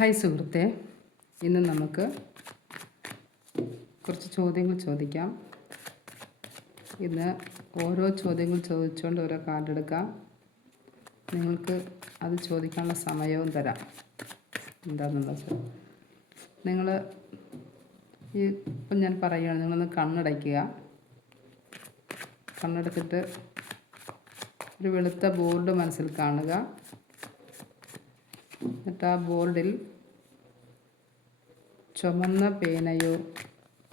Hi സുഹൃത്തെ. ഇന്ന് നമുക്ക് കുറച്ച് ചോദ്യങ്ങൾ ചോദിക്കാം. ഇന്ന് ഓരോ ചോദ്യങ്ങൾ ചോദിച്ചുകൊണ്ട് ഓരോ കാർഡ് എടുക്കാം. നിങ്ങൾക്ക് അത് ചോദിക്കാനുള്ള സമയവും തരാം. എന്താണെന്നുള്ളത് നിങ്ങൾ ഈ ഇപ്പം ഞാൻ പറയുകയാണ് നിങ്ങളൊന്ന് കണ്ണടയ്ക്കുക. കണ്ണടച്ചിട്ട് ഒരു വെളുത്ത ബോർഡ് മനസ്സിൽ കാണുക. എന്നിട്ട് ആ ബോർഡിൽ ചുമന്ന പേനയോ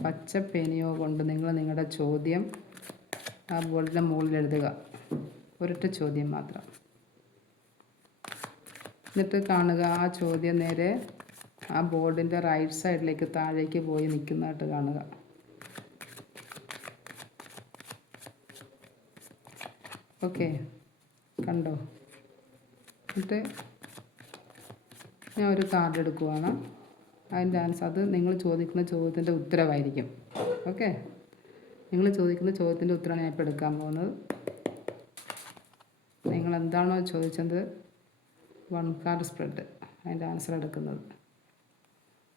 പച്ച പേനയോ കൊണ്ട് നിങ്ങൾ നിങ്ങളുടെ ചോദ്യം ആ ബോർഡിന്റെ മുകളിൽ എഴുതുക. ഒരൊറ്റ ചോദ്യം മാത്രം. എന്നിട്ട് കാണുക ആ ചോദ്യം നേരെ ആ ബോർഡിന്റെ റൈറ്റ് സൈഡിലേക്ക് താഴേക്ക് പോയി നിൽക്കുന്നതായിട്ട് കാണുക. ഓക്കെ കണ്ടോ? എന്നിട്ട് ഞാൻ ഒരു കാർഡ് എടുക്കുവാണ്. അതിന്റെ ആൻസർ അത് നിങ്ങൾ ചോദിക്കുന്ന ചോദ്യത്തിന്റെ ഉത്തരവായിരിക്കും. ഓക്കെ നിങ്ങൾ ചോദിക്കുന്ന ചോദ്യത്തിന്റെ ഉത്തരമാണ് ഞാൻ ഇപ്പോൾ എടുക്കാൻ പോകുന്നത്. നിങ്ങൾ എന്താണോ ചോദിച്ചത്? വൺ കാർഡ് സ്പ്രെഡ് അതിന്റെ ആൻസർ എടുക്കുന്നത്.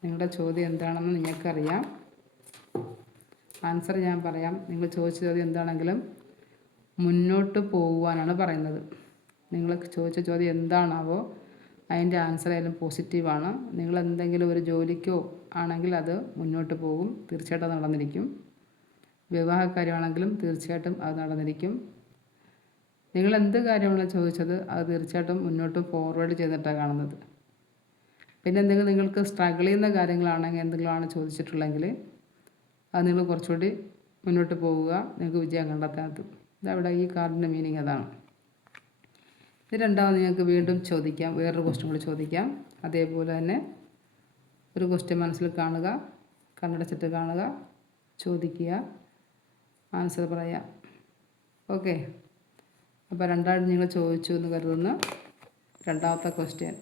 നിങ്ങളുടെ ചോദ്യം എന്താണെന്ന് നിങ്ങൾക്കറിയാം. ആൻസർ ഞാൻ പറയാം. നിങ്ങൾ ചോദിച്ച ചോദ്യം എന്താണെങ്കിലും മുന്നോട്ട് പോകുവാനാണ് പറയുന്നത്. നിങ്ങൾ ചോദിച്ച ചോദ്യം എന്താണാവോ അതിന്റെ ആൻസർ ആയാലും പോസിറ്റീവാണ് നിങ്ങൾ എന്തെങ്കിലും ഒരു ജോലിക്കോ ആണെങ്കിൽ അത് മുന്നോട്ട് പോകും. തീർച്ചയായിട്ടും നടന്നിരിക്കും. വിവാഹ കാര്യമാണെങ്കിലും തീർച്ചയായിട്ടും അത് നടന്നിരിക്കും. നിങ്ങൾ എന്ത് കാര്യമാണ് ചോദിച്ചത്? അത് തീർച്ചയായിട്ടും മുന്നോട്ട് ഫോർവേഡ് ചെയ്തിട്ടാണ് കാണുന്നത്. പിന്നെ എന്തെങ്കിലും നിങ്ങൾക്ക് സ്ട്രഗിൾ ചെയ്യുന്ന കാര്യങ്ങളാണെങ്കിൽ എന്തെങ്കിലുമാണ് ചോദിച്ചിട്ടുള്ളെങ്കിൽ അത് നിങ്ങൾ കുറച്ചുകൂടി മുന്നോട്ട് പോവുക. നിങ്ങൾക്ക് വിജയം കണ്ടെത്താത്തത് ഇതവിടെ ഈ കാർഡിന്റെ മീനിങ് അതാണ്. ഇത് രണ്ടാമത് നിങ്ങൾക്ക് വീണ്ടും ചോദിക്കാം. വേറൊരു ക്വസ്റ്റ്യൻ കൂടി ചോദിക്കാം. അതേപോലെ തന്നെ ഒരു ക്വസ്റ്റ്യൻ മനസ്സിൽ കാണുക കണ്ണടച്ചിട്ട് കാണുക ചോദിക്കുക ആൻസർ പറയാം. ഓക്കെ അപ്പോൾ രണ്ടാമത് നിങ്ങൾ ചോദിച്ചു എന്ന് കരുതുന്ന രണ്ടാമത്തെ ക്വസ്റ്റ്യൻ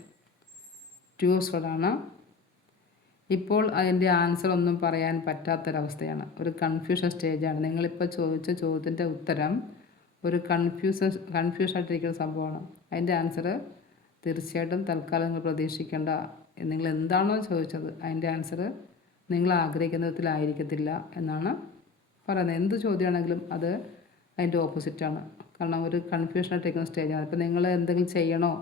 ട്യൂസ്ഫുള്ളാണ് ഇപ്പോൾ അതിന്റെ ആൻസർ ഒന്നും പറയാൻ പറ്റാത്തൊരവസ്ഥയാണ്. ഒരു കൺഫ്യൂഷൻ സ്റ്റേജാണ് നിങ്ങളിപ്പോൾ ചോദിച്ച ചോദ്യത്തിന്റെ ഉത്തരം ഒരു കൺഫ്യൂസൻ കൺഫ്യൂഷൻ ആയിട്ടിരിക്കുന്ന സംഭവമാണ്. അതിന്റെ ആൻസർ തീർച്ചയായിട്ടും തൽക്കാലം നിങ്ങൾ പ്രതീക്ഷിക്കേണ്ട. നിങ്ങൾ എന്താണോ ചോദിച്ചത് അതിന്റെ ആൻസർ നിങ്ങൾ ആഗ്രഹിക്കുന്ന വിധത്തിലായിരിക്കത്തില്ല എന്നാണ് പറയുന്നത്. എന്ത് ചോദ്യമാണെങ്കിലും അത് അതിന്റെ ഓപ്പോസിറ്റാണ് കാരണം ഒരു കൺഫ്യൂഷൻ ആയിട്ടിരിക്കുന്ന സ്റ്റേജാണ് ഇപ്പം നിങ്ങൾ എന്തെങ്കിലും ചെയ്യണോ?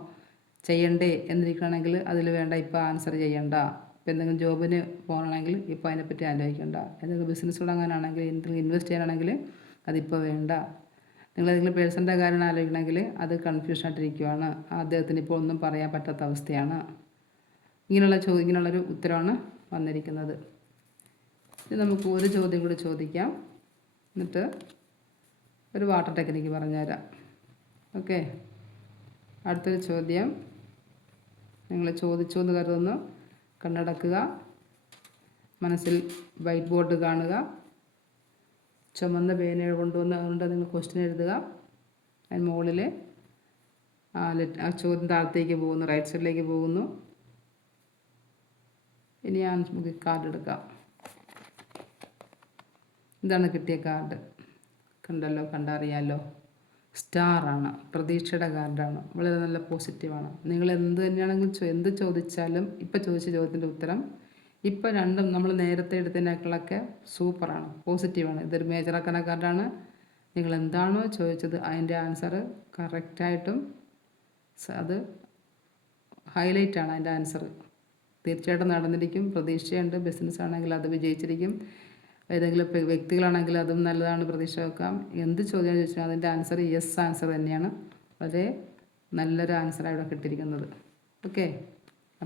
ചെയ്യണ്ടേ എന്നിരിക്കുകയാണെങ്കിൽ അതിൽ വേണ്ട ഇപ്പോൾ ആൻസർ ചെയ്യണ്ട. ഇപ്പോൾ എന്തെങ്കിലും ജോബിന് പോകണമെങ്കിൽ ഇപ്പോൾ അതിനെപ്പറ്റി ആലോചിക്കേണ്ട. എന്തെങ്കിലും ബിസിനസ് തുടങ്ങാനാണെങ്കിൽ എന്തെങ്കിലും ഇൻവെസ്റ്റ് ചെയ്യാനാണെങ്കിൽ അതിപ്പോൾ വേണ്ട. നിങ്ങൾ ഏതെങ്കിലും പേഴ്സന്റെ കാര്യം ആലോചിക്കണമെങ്കിൽ അത് കൺഫ്യൂഷൻ ആയിട്ടിരിക്കുവാണ് അദ്ദേഹത്തിന് ഇപ്പോൾ ഒന്നും പറയാൻ പറ്റാത്ത അവസ്ഥയാണ്. ഇങ്ങനെയുള്ള ചോദ്യം ഇങ്ങനെയുള്ളൊരു ഉത്തരമാണ് വന്നിരിക്കുന്നത്. ഇനി നമുക്ക് ഒരു ചോദ്യം കൂടി ചോദിക്കാം. എന്നിട്ട് ഒരു വാട്ടർ ടെക്നിക്ക് പറഞ്ഞുതരാം. ഓക്കെ. അടുത്തൊരു ചോദ്യം. നിങ്ങൾ ചോദിച്ചു എന്ന് കരുതുന്നു. കണ്ണടക്കുക. മനസ്സിൽ വൈറ്റ് ബോർഡ് കാണുക. ചുമന്ന പേന കൊണ്ടുവന്ന് കൊണ്ട് നിങ്ങൾ ക്വസ്റ്റ്യൻ എഴുതുക. അതിന് മുകളിൽ ആ ലെറ്റ് ആ ചോദ്യം താഴത്തേക്ക് പോകുന്നു റൈറ്റ് സൈഡിലേക്ക് പോകുന്നു. ഇനി ഞാൻ നമുക്ക് കാർഡ് എടുക്കാം. ഇതാണ് കിട്ടിയ കാർഡ് കണ്ടല്ലോ കണ്ടറിയാലോ. സ്റ്റാറാണ് പ്രതീക്ഷയുടെ കാർഡാണ് വളരെ നല്ല പോസിറ്റീവാണ് നിങ്ങൾ എന്ത് തന്നെയാണെങ്കിലും എന്ത് ചോദിച്ചാലും ഇപ്പം ചോദിച്ച ചോദ്യത്തിന്റെ ഉത്തരം ഇപ്പോൾ രണ്ടും നമ്മൾ നേരത്തെ എടുത്തതിനേക്കാളൊക്കെ സൂപ്പറാണ്. പോസിറ്റീവാണ്. ഇതൊരു മേജർ അക്കണ കാർഡാണ് നിങ്ങൾ എന്താണോ ചോദിച്ചത് അതിന്റെ ആൻസർ കറക്റ്റായിട്ടും അത് ഹൈലൈറ്റ് ആണ് അതിന്റെ ആൻസർ. തീർച്ചയായിട്ടും നടന്നിരിക്കും. പ്രതീക്ഷയുണ്ട്. ബിസിനസ് ആണെങ്കിൽ അത് വിജയിച്ചിരിക്കും. ഏതെങ്കിലും വ്യക്തികളാണെങ്കിൽ അതും നല്ലതാണ്. പ്രതീക്ഷ വെക്കാം. എന്ത് ചോദ്യം ചോദിച്ചാൽ അതിന്റെ ആൻസർ യെസ് ആൻസർ തന്നെയാണ്. വളരെ നല്ലൊരു ആൻസറാണ് ഇവിടെ കിട്ടിയിരിക്കുന്നത്. ഓക്കെ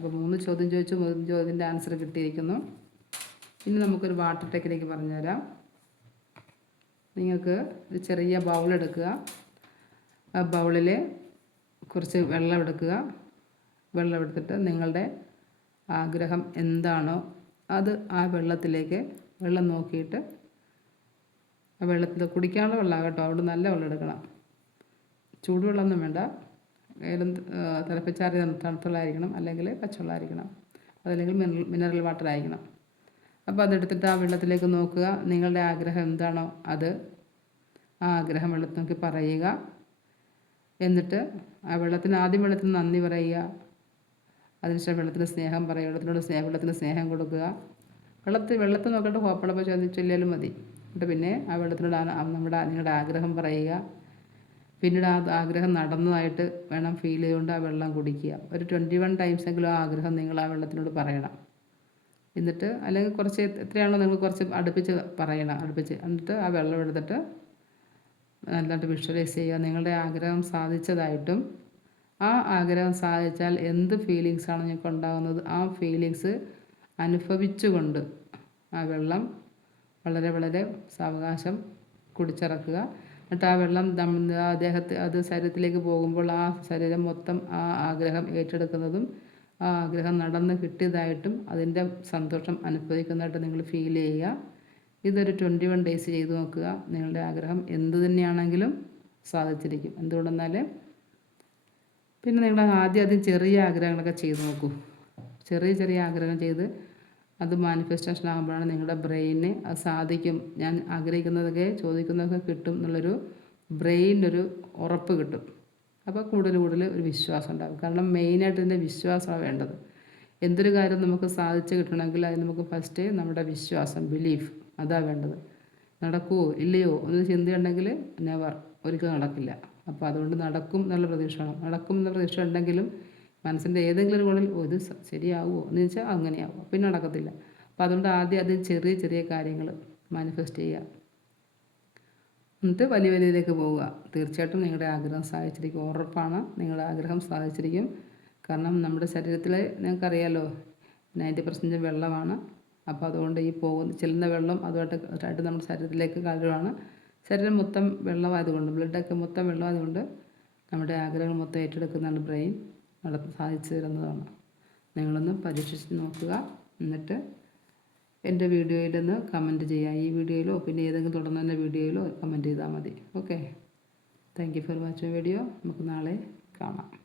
അപ്പോൾ മൂന്ന് ചോദ്യം ചോദിച്ചു മൂന്ന് ചോദ്യത്തിന്റെ ആൻസർ കിട്ടിയിരിക്കുന്നു. ഇനി നമുക്കൊരു വാട്ടർ ടെക്നിക്ക് പറഞ്ഞുതരാം. നിങ്ങൾക്ക് ഒരു ചെറിയ ബൗൾ എടുക്കുക. ആ ബൗളിൽ കുറച്ച് വെള്ളം എടുക്കുക. വെള്ളം എടുത്തിട്ട് നിങ്ങളുടെ ആഗ്രഹം എന്താണോ അത് ആ വെള്ളത്തിലേക്ക് വെള്ളം നോക്കിയിട്ട് ആ വെള്ളത്തിൽ കുടിക്കാനുള്ള വെള്ളം കേട്ടോ. അവിടെ നല്ല വെള്ളം എടുക്കണം. ചൂടുവെള്ളമൊന്നും വേണ്ട. ഏതും തിളപ്പിച്ചാറിയ തണുത്തുള്ളതായിരിക്കണം. അല്ലെങ്കിൽ പച്ചവെള്ളമായിരിക്കണം. അതല്ലെങ്കിൽ മിനറൽ മിനറൽ വാട്ടർ ആയിരിക്കണം അപ്പോൾ അതെടുത്തിട്ട് ആ വെള്ളത്തിലേക്ക് നോക്കുക. നിങ്ങളുടെ ആഗ്രഹം എന്താണോ അത് ആ ആഗ്രഹം വെള്ളത്തിൽ നോക്കി പറയുക. എന്നിട്ട് ആ വെള്ളത്തിന് ആദ്യം വെള്ളത്തിന് നന്ദി പറയുക. അതിനുശേഷം വെള്ളത്തിന് സ്നേഹം പറയുക. വെള്ളത്തിനോട് സ്നേഹം വെള്ളത്തിന് സ്നേഹം കൊടുക്കുക. വെള്ളത്തിൽ വെള്ളത്തിൽ നോക്കിയിട്ട് ഹോപ്പളപ്പം ചൊല്ലിയാലും മതി. എന്നിട്ട് പിന്നെ ആ വെള്ളത്തിനോട് നമ്മുടെ നിങ്ങളുടെ ആഗ്രഹം പറയുക. പിന്നീട് ആ ആഗ്രഹം നടന്നതായിട്ട് വേണം ഫീൽ ചെയ്തുകൊണ്ട് ആ വെള്ളം കുടിക്കുക. ഒരു ട്വന്റി വൺ ടൈംസ് എങ്കിലും ആ ആഗ്രഹം നിങ്ങൾ ആ വെള്ളത്തിനോട് പറയണം. എന്നിട്ട് അല്ലെങ്കിൽ കുറച്ച് എത്രയാണോ നിങ്ങൾ കുറച്ച് അടുപ്പിച്ച് പറയണം. അടുപ്പിച്ച് എന്നിട്ട് ആ വെള്ളം എടുത്തിട്ട് നല്ലതായിട്ട് വിഷ്വലൈസ് ചെയ്യുക. നിങ്ങളുടെ ആഗ്രഹം സാധിച്ചതായിട്ടും ആ ആഗ്രഹം സാധിച്ചാൽ എന്ത് ഫീലിങ്സാണ് നിങ്ങൾക്ക് ഉണ്ടാകുന്നത്? ആ ഫീലിങ്സ് അനുഭവിച്ചുകൊണ്ട് ആ വെള്ളം വളരെ വളരെ സാവകാശം കുടിച്ചിറക്കുക. എന്നിട്ട് ആ വെള്ളം അദ്ദേഹത്തെ അത് ശരീരത്തിലേക്ക് പോകുമ്പോൾ ആ ശരീരം മൊത്തം ആ ആഗ്രഹം ഏറ്റെടുക്കുന്നതും ആ ആഗ്രഹം നടന്ന് കിട്ടിയതായിട്ടും അതിന്റെ സന്തോഷം അനുഭവിക്കുന്നതായിട്ട് നിങ്ങൾ ഫീൽ ചെയ്യുക. ഇതൊരു ട്വന്റി വൺ ഡേയ്സ് ചെയ്ത് നോക്കുക. നിങ്ങളുടെ ആഗ്രഹം എന്ത് തന്നെയാണെങ്കിലും സാധിച്ചിരിക്കും. എന്തുകൊണ്ടെന്നാൽ പിന്നെ നിങ്ങൾ ആദ്യം ആദ്യം ചെറിയ ആഗ്രഹങ്ങളൊക്കെ ചെയ്ത് നോക്കൂ. ചെറിയ ചെറിയ ആഗ്രഹം ചെയ്ത് അത് മാനിഫെസ്റ്റേഷൻ ആകുമ്പോഴാണ് നിങ്ങളുടെ ബ്രെയിന് അത് സാധിക്കും. ഞാൻ ആഗ്രഹിക്കുന്നതൊക്കെ ചോദിക്കുന്നതൊക്കെ കിട്ടും എന്നുള്ളൊരു ബ്രെയിനൊരു ഉറപ്പ് കിട്ടും. അപ്പോൾ കൂടുതൽ കൂടുതൽ ഒരു വിശ്വാസം ഉണ്ടാകും കാരണം മെയിനായിട്ട് ഇതിന്റെ വിശ്വാസമാണ് വേണ്ടത്. എന്തൊരു കാര്യം നമുക്ക് സാധിച്ച് കിട്ടണമെങ്കിൽ അത് നമുക്ക് ഫസ്റ്റ് നമ്മുടെ വിശ്വാസം ബിലീഫ് അതാണ് വേണ്ടത്. നടക്കുമോ ഇല്ലയോ? ഒന്ന് ചിന്തയുണ്ടെങ്കിൽ നെവർ ഒരിക്കലും നടക്കില്ല. അപ്പോൾ അതുകൊണ്ട് നടക്കും എന്നുള്ള പ്രതീക്ഷ വേണം. നടക്കും എന്ന പ്രതീക്ഷ ഉണ്ടെങ്കിലും മനസ്സിന്റെ ഏതെങ്കിലും ഒരു കോണിൽ ഓ ഇത് ശരിയാവുമോ എന്ന് വെച്ചാൽ അങ്ങനെയാവും പിന്നെ നടക്കത്തില്ല. അപ്പോൾ അതുകൊണ്ട് ആദ്യം അത് ചെറിയ ചെറിയ കാര്യങ്ങൾ മാനിഫെസ്റ്റ് ചെയ്യുക. എന്നിട്ട് വലിയ വലിയതിലേക്ക് പോവുക. തീർച്ചയായിട്ടും നിങ്ങളുടെ ആഗ്രഹം സാധിച്ചിരിക്കും ഉറപ്പാണ് നിങ്ങളുടെ ആഗ്രഹം സാധിച്ചിരിക്കും കാരണം നമ്മുടെ ശരീരത്തിൽ നിങ്ങൾക്കറിയാലോ നയന്റി പെർസെന്റ് വെള്ളമാണ്. അപ്പോൾ അതുകൊണ്ട് ഈ പോകുന്ന ചെല്ലുന്ന വെള്ളം അതുമായിട്ട് നമ്മുടെ ശരീരത്തിലേക്ക് കലരുവാണ്. ശരീരം മൊത്തം വെള്ളമായതുകൊണ്ട് ബ്ലഡൊക്കെ മൊത്തം വെള്ളമായതുകൊണ്ട് നമ്മുടെ ആഗ്രഹങ്ങൾ മൊത്തം ഏറ്റെടുക്കുന്നതാണ് ബ്രെയിൻ നടത്തി സാധിച്ചു തരുന്നതാണ്. നിങ്ങളൊന്ന് പരീക്ഷിച്ച് നോക്കുക. എന്നിട്ട് എന്റെ വീഡിയോയിലൊന്ന് കമന്റ് ചെയ്യുക. ഈ വീഡിയോയിലോ പിന്നെ ഏതെങ്കിലും തുടർന്ന് വീഡിയോയിലോ കമന്റ് ചെയ്താൽ മതി. Okay thank you for watching video നമുക്ക് നാളെ കാണാം.